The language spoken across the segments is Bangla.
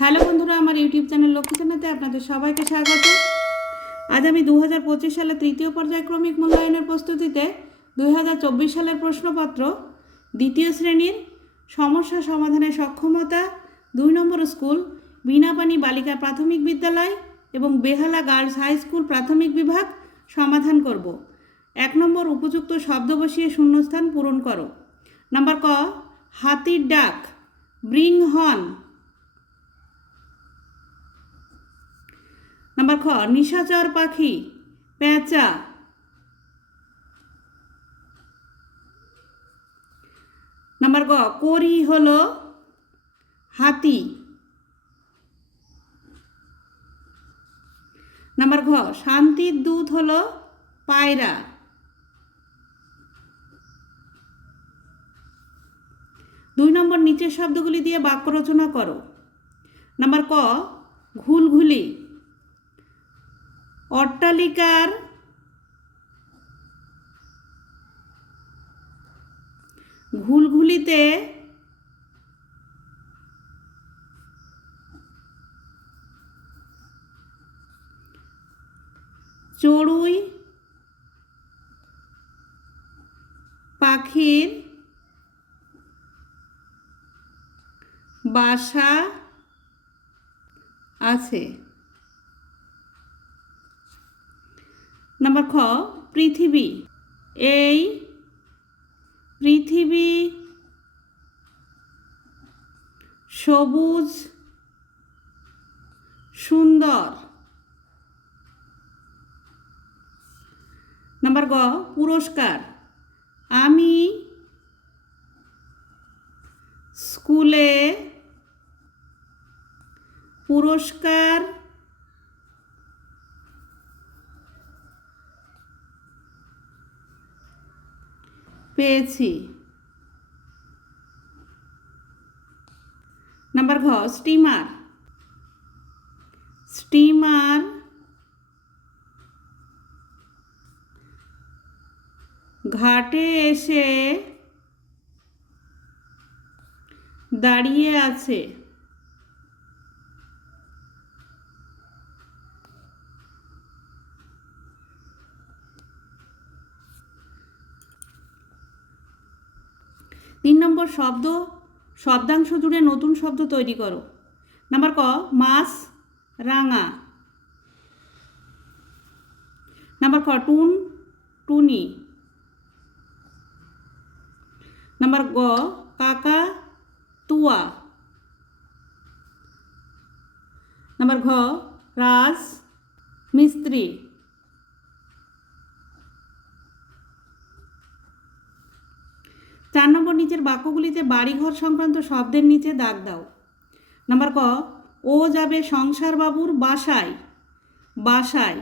হ্যালো বন্ধুরা আমার ইউটিউব চ্যানেল লক্ষ্মীচনাতে আপনাদের সবাইকে স্বাগত আজ আমি দু সালে তৃতীয় পর্যায়ক্রমিক মূল্যায়নের প্রস্তুতিতে দুই সালের প্রশ্নপত্র দ্বিতীয় শ্রেণীর সমস্যা সমাধানে সক্ষমতা দুই নম্বর স্কুল বিনাপানি বালিকা প্রাথমিক বিদ্যালয় এবং বেহালা গার্লস হাই স্কুল প্রাথমিক বিভাগ সমাধান করব এক নম্বর উপযুক্ত শব্দ বসিয়ে শূন্যস্থান পূরণ করো নাম্বার ক হাতির ডাক ব্রিং হর্ন নাম্বার খ নিশাচর পাখি পেঁচা নাম্বার গ করি হল হাতি নাম্বার ঘ শান্তির দূত হল পায়রা দুই নম্বর নিচের শব্দগুলি দিয়ে বাক্য রচনা করো নাম্বার ক ঘুলঘুলি অট্টালিকার ঘুলঘুলিতে চড়ুই পাখির বাসা আছে নাম্বার খ পৃথিবী এই পৃথিবী সবুজ সুন্দর নাম্বার গ পুরস্কার আমি স্কুলে পুরস্কার পেয়েছি নাম্বার ঘ স্টিমার স্টিমার ঘাটে এসে দাঁড়িয়ে আছে তিন নম্বর শব্দ শব্দাংশ জুড়ে নতুন শব্দ তৈরি করো নাম্বার ক মাছ রাঙা নাম্বার খ টুন টুনি নাম্বার গ কাকা তুয়া নাম্বার ঘ রাজ মিস্ত্রি চার নম্বর নিচের বাক্যগুলিতে বাড়িঘর সংক্রান্ত শব্দের নিচে দাগ দাও নাম্বার ক ও যাবে সংসারবাবুর বাসায় বাসায়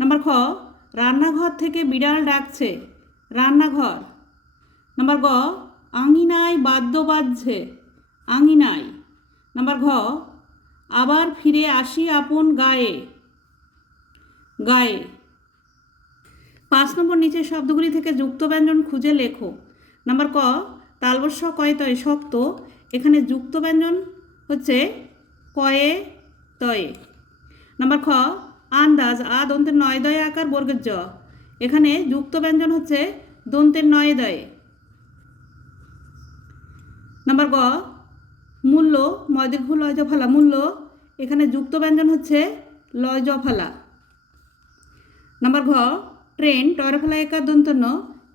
নাম্বার খ রান্নাঘর থেকে বিড়াল ডাকছে রান্নাঘর নাম্বার গ আঙিনায় বাদ্য বাজছে আঙিনায় নাম্বার ঘ আবার ফিরে আসি আপন গায়ে গায়ে পাঁচ নম্বর নিচের শব্দগুলি থেকে যুক্ত ব্যঞ্জন খুঁজে লেখো নাম্বার ক তালবস্য কয়ে তয়ে শক্ত এখানে যুক্ত ব্যঞ্জন হচ্ছে কয়ে তয়ে নাম্বার খ আন্দাজ আ দন্তের নয় দয় আকার বর্গের জ এখানে যুক্ত ব্যঞ্জন হচ্ছে দন্তের নয় দয়ে নাম্বার গ মূল্য ময়দীর্ঘ লয় জফালা মূল্য এখানে যুক্ত ব্যঞ্জন হচ্ছে লয় জফালা নাম্বার ঘ ট্রেন টয়রফালা একার দন্তন্য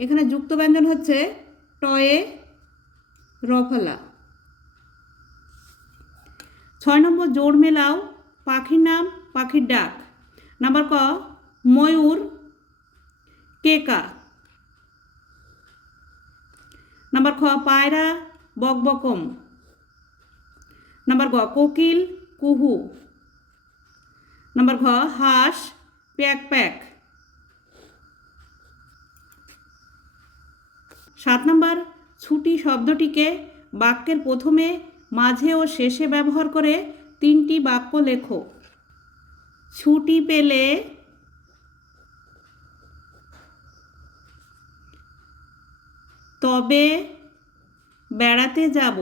এখানে যুক্ত ব্যঞ্জন হচ্ছে টয়ে রভলা ছয় নম্বর জোড় মেলাও পাখির নাম পাখির ডাক নাম্বার ক ময়ূর কেকা নাম্বার খ পায়রা বকবকম নাম্বার গ কোকিল কুহু নাম্বার ঘ হাঁস প্যাক প্যাক সাত নম্বর ছুটি শব্দটিকে বাক্যের প্রথমে মাঝে ও শেষে ব্যবহার করে তিনটি বাক্য লেখো ছুটি পেলে তবে বেড়াতে যাব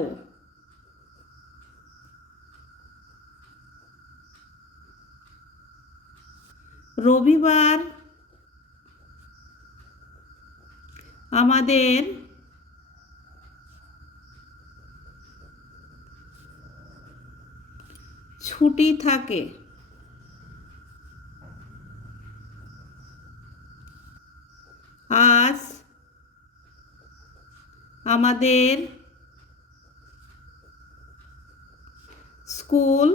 রবিবার আমাদের ছুটি থাকে আজ আমাদের স্কুল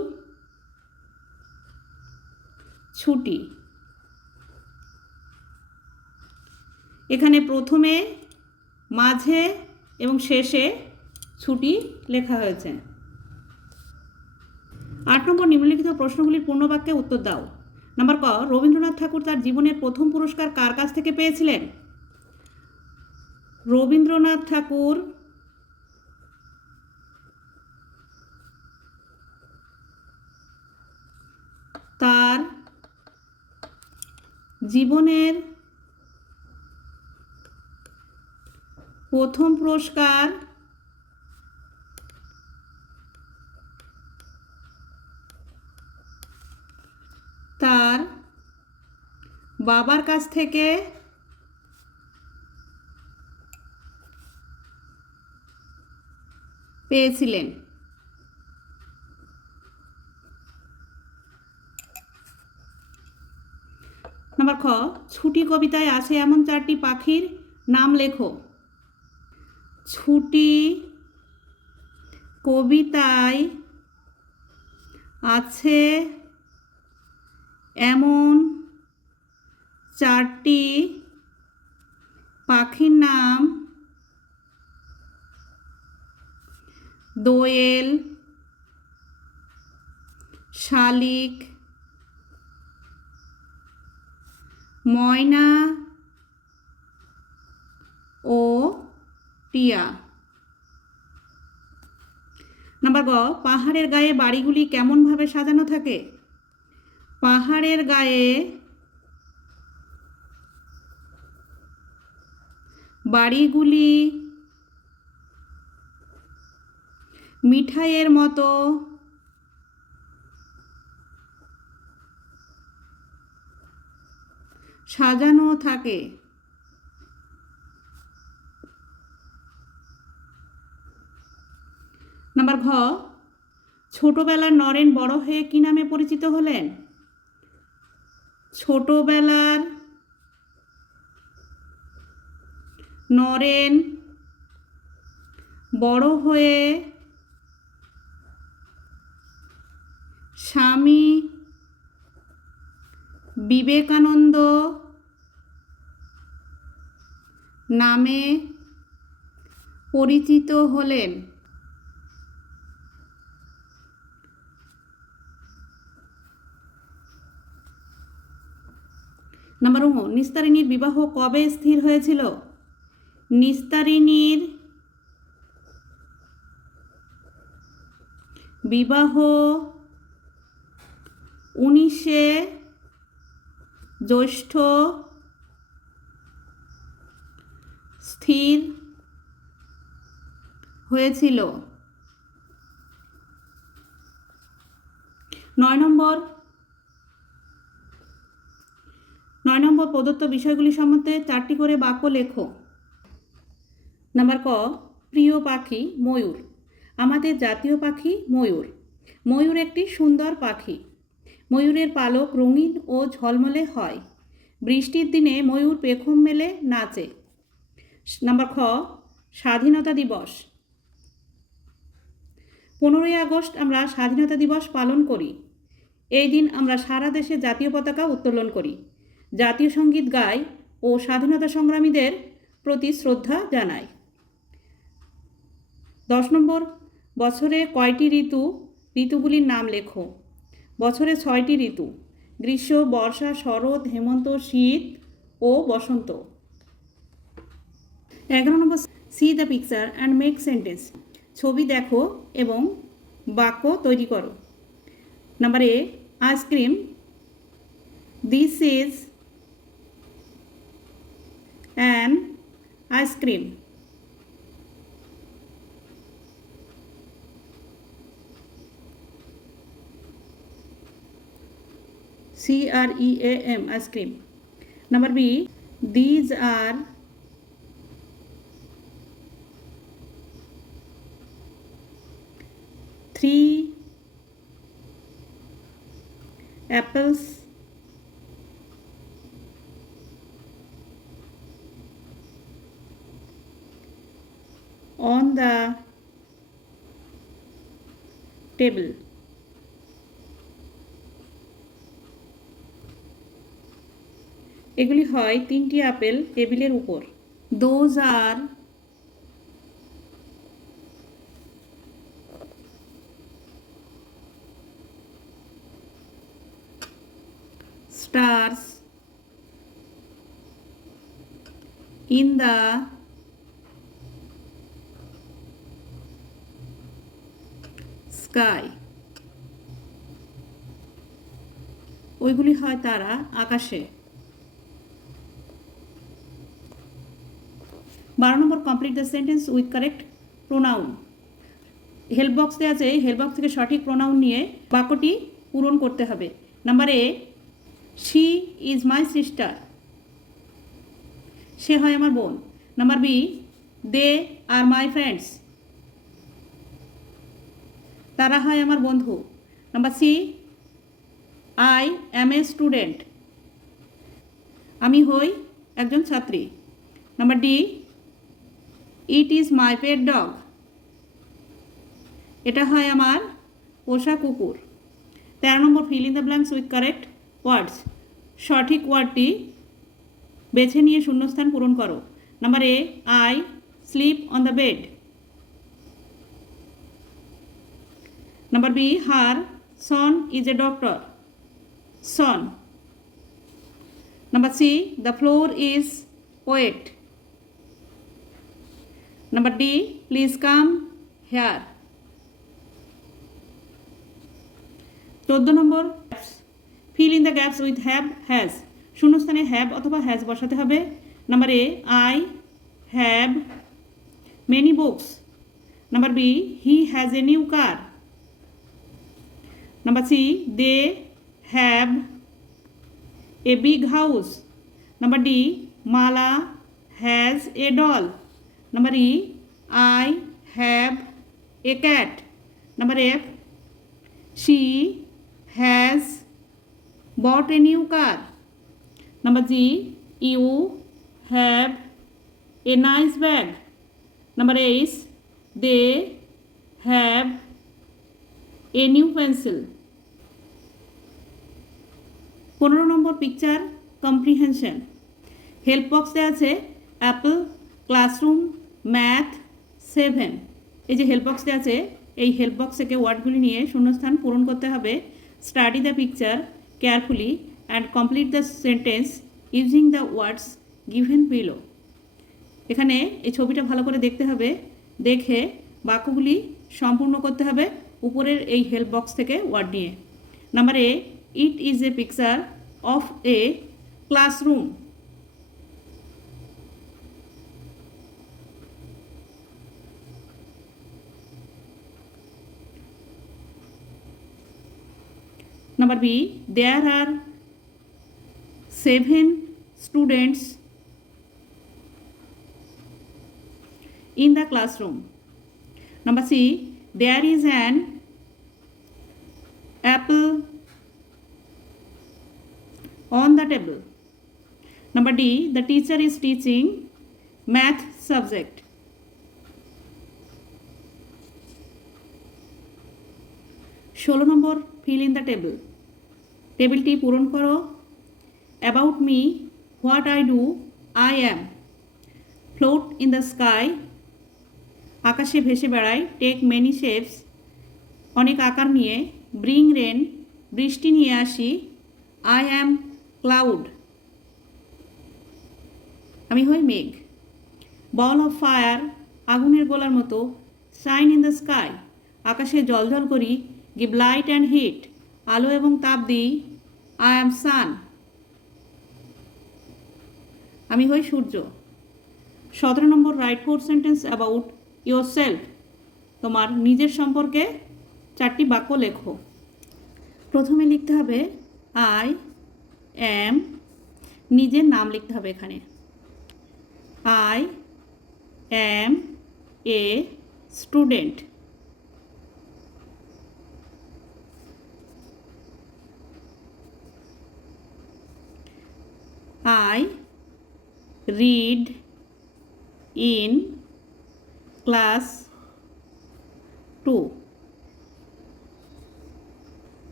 ছুটি এখানে প্রথমে মাঝে এবং শেষে ছুটি লেখা হয়েছে আট নম্বর নিম্নলিখিত প্রশ্নগুলির পূর্ণবাক্যে উত্তর দাও নাম্বার ক রবীন্দ্রনাথ ঠাকুর তার জীবনের প্রথম পুরস্কার কার কাছ থেকে পেয়েছিলেন রবীন্দ্রনাথ ঠাকুর তার জীবনের প্রথম পুরস্কার তার বাবার কাছ থেকে পেয়েছিলেন নাম্বার খ ছুটি কবিতায় আছে এমন চারটি পাখির নাম লেখো ছুটি কবিতায় আছে এমন চারটি পাখির নাম দোয়েল শালিক ময়না ও পিয়া নাম্বার গ পাহাড়ের গায়ে বাড়িগুলি কেমনভাবে সাজানো থাকে পাহাড়ের গায়ে বাড়িগুলি মিঠাইয়ের মতো সাজানো থাকে ভ ছোটবেলার নরেন বড় হয়ে কি নামে পরিচিত হলেন ছোটবেলার নরেন বড় হয়ে স্বামী বিবেকানন্দ নামে পরিচিত হলেন নাম্বার ও নিস্তারিণীর বিবাহ কবে স্থির হয়েছিল নিস্তারিণীর বিবাহ উনিশে জ্যৈষ্ঠ স্থির হয়েছিল নয় নম্বর নয় নম্বর প্রদত্ত বিষয়গুলি সম্বন্ধে চারটি করে বাক্য লেখো নাম্বার ক প্রিয় পাখি ময়ূর আমাদের জাতীয় পাখি ময়ূর ময়ূর একটি সুন্দর পাখি ময়ূরের পালক রঙিন ও ঝলমলে হয় বৃষ্টির দিনে ময়ূর পেখম মেলে নাচে নাম্বার খ স্বাধীনতা দিবস পনেরোই আগস্ট আমরা স্বাধীনতা দিবস পালন করি এই দিন আমরা সারা দেশে জাতীয় পতাকা উত্তোলন করি জাতীয় সঙ্গীত গায় ও স্বাধীনতা সংগ্রামীদের প্রতি শ্রদ্ধা জানায় দশ নম্বর বছরে কয়টি ঋতু ঋতুগুলির নাম লেখো বছরে ছয়টি ঋতু গ্রীষ্ম বর্ষা শরৎ হেমন্ত শীত ও বসন্ত এগারো নম্বর see the picture and make sentence ছবি দেখো এবং বাক্য তৈরি করো number A ice cream this is an ice cream. C R E A M ice cream. Number B. These are three apples table এগুলি হয় তিনটি আপেল টেবিলের উপর those are stars in the sky ওইগুলি হয় তারা আকাশে বারো নম্বর complete the sentence with correct pronoun help box দেওয়া আছে হেল্প বক্স থেকে সঠিক প্রোনাউন নিয়ে বাক্যটি পূরণ করতে হবে number A she is my sister সে হয় আমার বোন number B they are my friends তারা হয় আমার বন্ধু number C I am a student আমি হই একজন ছাত্রী number D it is my pet dog এটা হয় আমার পোষা কুকুর তেরো নম্বর fill in the blanks with correct words সঠিক ওয়ার্ডটি বেছে নিয়ে শূন্যস্থান পূরণ করো number A I sleep on the bed Number B, her son is a doctor. Son. Number C, the floor is wet. Number D, please come here. চোদ্দ নম্বর fill in the gaps with have has শূন্যস্থানে হ্যাভ অথবা হ্যাজ বসাতে হবে number A I have many books number B he has a new car Number C, they have a big house. Number D, Mala has a doll. Number E, I have a cat. Number F, she has bought a new car. Number G, you have a nice bag. Number H, they have a new pencil. পনেরো নম্বর পিকচার কম্প্রিহেনশন হেল্প বক্সে আছে অ্যাপল ক্লাসরুম ম্যাথ সেভেন এই যে হেল্প বক্সে আছে এই হেল্প বক্স থেকে ওয়ার্ডগুলি নিয়ে শূন্যস্থান পূরণ করতে হবে study the picture carefully and complete the sentence using the words given below এখানে এই ছবিটা ভালো করে দেখতে হবে দেখে বাক্যগুলি সম্পূর্ণ করতে হবে উপরের এই হেল্প বক্স থেকে ওয়ার্ড নিয়ে number A it is a picture of a classroom number b there are seven students in the classroom number c there is an apple on the table. Number D, the teacher is teaching math subject. ষোলো নম্বর ফিল ইন দ্য টেবিল টেবিলটি পূরণ করো about me what I do I am float in the sky আকাশে ভেসে বেড়াই টেক মেনি শেপস অনেক আকার নিয়ে ব্রিং রেন বৃষ্টি নিয়ে আসি আই অ্যাম ক্লাউড আমি হই মেঘ বল অফ ফায়ার আগুনের গোলার মতো শাইন ইন দ্য স্কাই আকাশে জল করি গিভ লাইট অ্যান্ড হিট আলো এবং তাপ দিই আই অ্যাম সান আমি হই সূর্য সতেরো নম্বর write four sentence about yourself তোমার নিজের সম্পর্কে চারটি বাক্য লেখো প্রথমে লিখতে হবে আই এম নিজের নাম লিখতে হবে এখানে I am a student I read in class two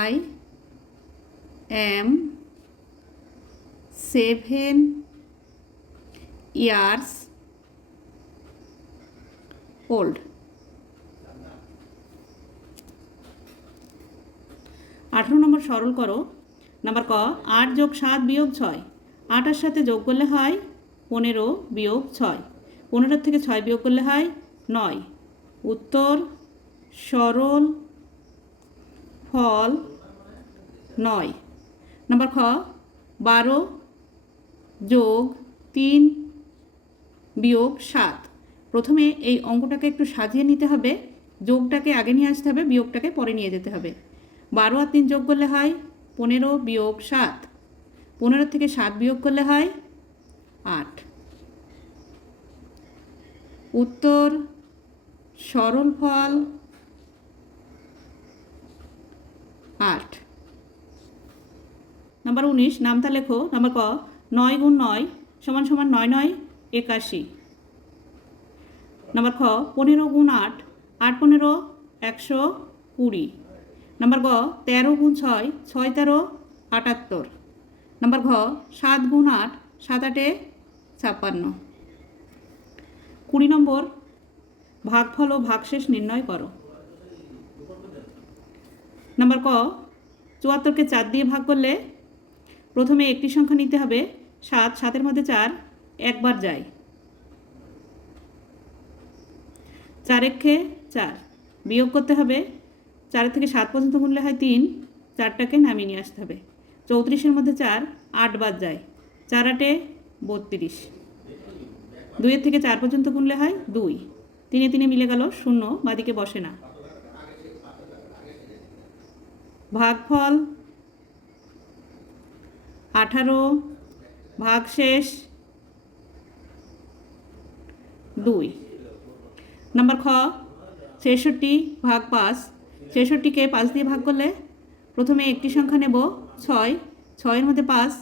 I am seven years old আঠেরো নম্বর সরল করো নাম্বার ক আট যোগ সাত বিয়োগ ছয় আটার সাথে যোগ করলে হয় পনেরো বিয়োগ ছয় পনেরোর থেকে ছয় বিয়োগ করলে হয় নয় উত্তর সরল ফল নয় নম্বর খ বারো যোগ তিন বিয়োগ সাত প্রথমে এই অঙ্কটাকে একটু সাজিয়ে নিতে হবে যোগটাকে আগে নিয়ে আসতে হবে বিয়োগটাকে পরে নিয়ে যেতে হবে বারো আর তিন যোগ করলে হয় পনেরো বিয়োগ সাত পনেরো থেকে সাত বিয়োগ করলে হয় আট উত্তর সরল ফল আট নাম্বার উনিশ নামতা লেখো নাম্বার ক নয় গুণ নয় সমান সমান নয় নয় একাশি নাম্বার খ পনেরো গুণ আট আট পনেরো একশো কুড়ি নাম্বার গ তেরো গুণ ছয় ছয় তেরো আটাত্তর নাম্বার ঘ সাত গুণ আট সাত আটে ছাপ্পান্ন কুড়ি নম্বর ভাগফল ও ভাগশেষ নির্ণয় করো নাম্বার ক চুয়াত্তরকে চার দিয়ে ভাগ করলে প্রথমে একটি সংখ্যা নিতে হবে সাত সাতের মধ্যে চার একবার যায় চার চার বিয়োগ করতে হবে চার থেকে সাত পর্যন্ত মূল্যে হয় তিন চারটাকে নামিয়ে নিয়ে আসতে হবে চৌত্রিশের মধ্যে চার আটবার যায় চার আটে বত্রিশ দুইয়ের থেকে চার পর্যন্ত গুনলে হয় দুই তিনে তিনে মিলে গেল শূন্য বাদিকে বসে না ভাগফল আঠারো ভাগ শেষ দুই নম্বর খ ছেষট্টি ভাগ পাঁচ ছেষট্টিকে পাঁচ দিয়ে ভাগ করলে প্রথমে একটি সংখ্যা নেব ছয় ছয়ের মধ্যে পাঁচ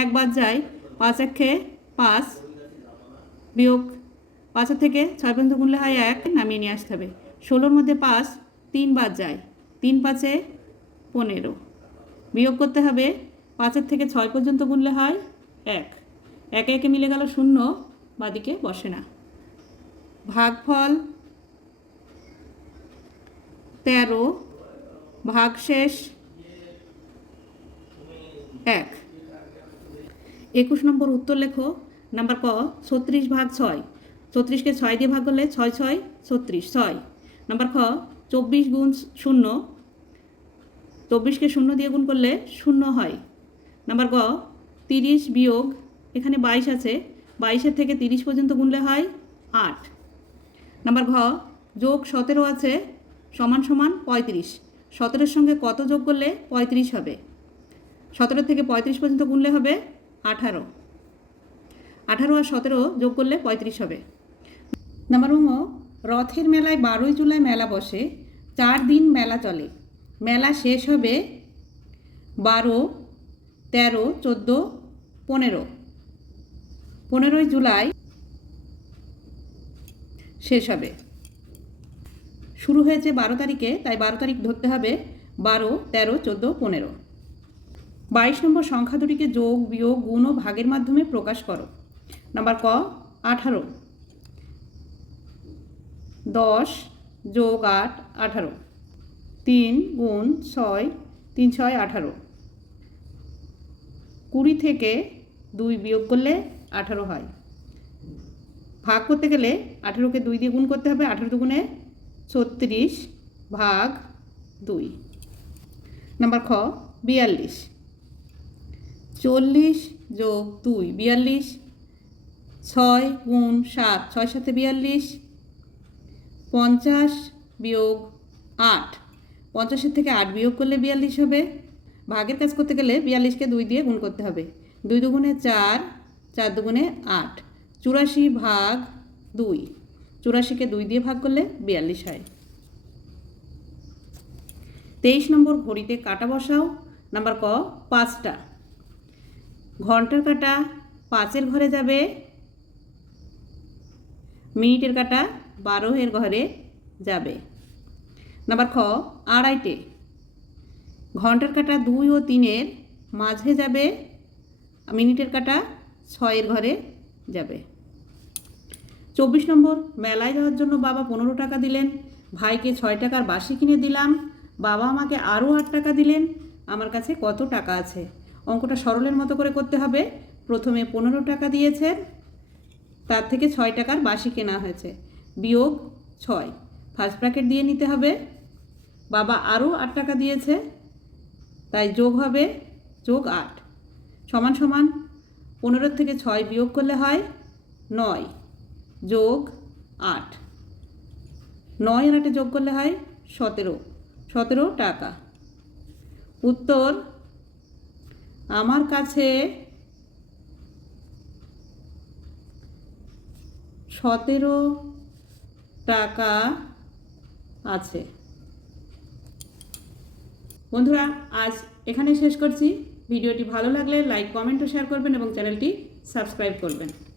এক বাদ যায় পাঁচ একে পাঁচ বিয়োগ পাঁচের থেকে ছয় পর্যন্ত গুনলে হয় এক নামিয়ে নিয়ে আসতে হবে ষোলোর মধ্যে পাঁচ তিন বাদ যায় তিন পাঁচে পনেরো বিয়োগ করতে হবে পাঁচের থেকে ছয় পর্যন্ত গুনলে হয় এক একে একে মিলে গেল শূন্য বাদিকে বসে না ভাগফল তেরো ভাগ শেষ এক একুশ নম্বর উত্তর লেখো নাম্বার ক ছত্রিশ ভাগ ছয় ছত্রিশকে ছয় দিয়ে ভাগ করলে ছয় ছয় ছত্রিশ ছয় নাম্বার খ চব্বিশ গুণ শূন্য চব্বিশকে শূন্য দিয়ে গুণ করলে শূন্য হয় নাম্বার গ তিরিশ বিয়োগ এখানে বাইশ আছে বাইশের থেকে তিরিশ পর্যন্ত গুনলে হয় আট নাম্বার ঘ যোগ সতেরো আছে সমান সমান পঁয়ত্রিশ সতেরোর সঙ্গে কত যোগ করলে পঁয়ত্রিশ হবে সতেরো থেকে পঁয়ত্রিশ পর্যন্ত গুনলে হবে আঠারো আঠারো আর সতেরো যোগ করলে পঁয়ত্রিশ হবে নাম্বার অঙ্গ রথের মেলায় বারোই জুলাই মেলা বসে চার দিন মেলা চলে মেলা শেষ হবে বারো তেরো চোদ্দো পনেরো পনেরোই জুলাই শেষ হবে শুরু হয়েছে বারো তারিখে তাই বারো তারিখ ধরতে হবে বারো তেরো চোদ্দো পনেরো বাইশ নম্বর সংখ্যা দুটিকে যোগ বিয়োগ গুণ ও ভাগের মাধ্যমে প্রকাশ করো নাম্বার ক আঠারো দশ যোগ আট আঠারো তিন গুণ ছয় তিন ছয় আঠারো কুড়ি থেকে দুই বিয়োগ করলে আঠারো হয় ভাগ করতে গেলে আঠেরোকে দুই দিয়ে গুণ করতে হবে আঠেরো দুগুণে ছত্রিশ ভাগ দুই নাম্বার খ বিয়াল্লিশ চল্লিশ যোগ দুই বিয়াল্লিশ ছয় গুণ সাত ছয় সাথে বিয়াল্লিশ পঞ্চাশ বিয়োগ আট পঞ্চাশের থেকে আট বিয়োগ করলে বিয়াল্লিশ হবে ভাগের কাজ করতে গেলে বিয়াল্লিশকে দুই দিয়ে গুণ করতে হবে দুই দুগুণে চার চার দুগুণে আট চুরাশি ভাগ দুই চুরাশিকে দুই দিয়ে ভাগ করলে বিয়াল্লিশ হয় তেইশ নম্বর ঘড়িতে কাটা বসাও নাম্বার ক পাঁচটা ঘন্টার কাটা পাঁচের ঘরে যাবে মিনিটের কাটা বারোহের ঘরে যাবে নাম্বার খ আড়াইটে ঘন্টার কাটা দুই ও তিনের মাঝে যাবে মিনিটের কাটা ছয়ের ঘরে যাবে চব্বিশ নম্বর মেলায় যাওয়ার জন্য বাবা পনেরো টাকা দিলেন ভাইকে ছয় টাকার বাসি কিনে দিলাম বাবা আমাকে আরও আট টাকা দিলেন আমার কাছে কত টাকা আছে অঙ্কটা সরলের মতো করে করতে হবে প্রথমে পনেরো টাকা দিয়েছে তার থেকে ছয় টাকার বাসি কেনা হয়েছে বিয়োগ ছয় ফার্স্ট ব্র্যাকেট দিয়ে নিতে হবে বাবা আরও আট টাকা দিয়েছে তাই যোগ হবে যোগ আট সমান সমান পনেরো থেকে ছয় বিয়োগ করলে হয় নয় যোগ আট নয় আর আটে যোগ করলে হয় সতেরো সতেরো টাকা উত্তর আমার কাছে সতেরো টাকা আছে বন্ধুরা আজ এখানে শেষ করছি ভিডিওটি ভালো লাগলে লাইক কমেন্ট ও শেয়ার করবেন এবং চ্যানেলটি সাবস্ক্রাইব করবেন